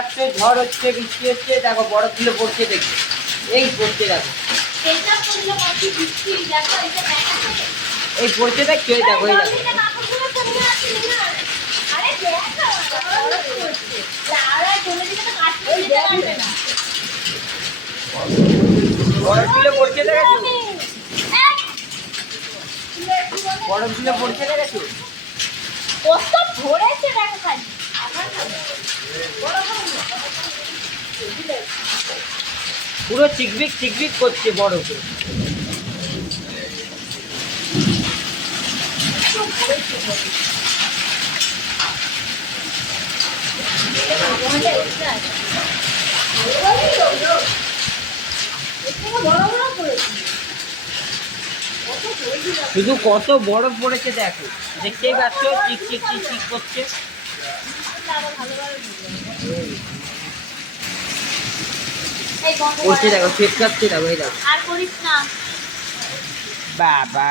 পাচ্ছ ঝড় হচ্ছে, বৃষ্টি হচ্ছে, দেখো বরফগুলো পড়ছে, দেখো এই পড়ছে, দেখো এই পড়ছে, দেখছো এই দেখো, এই দেখো বরফগুলো পড়ছে, দেখেছো বরফগুলো পড়ছে, দেখেছো কত ধরেছে দেখো খালি পুরো চিকবিক চিকবিক করছে বরফে। শুধু কত বরফ পড়েছে দেখো, দেখতেই পাচ্ছ চিক চিক চিক চিক করছে। পড়ছে দেখো, শেষ কাটছে দেখো, এই দেখো আর করিস না বাবা।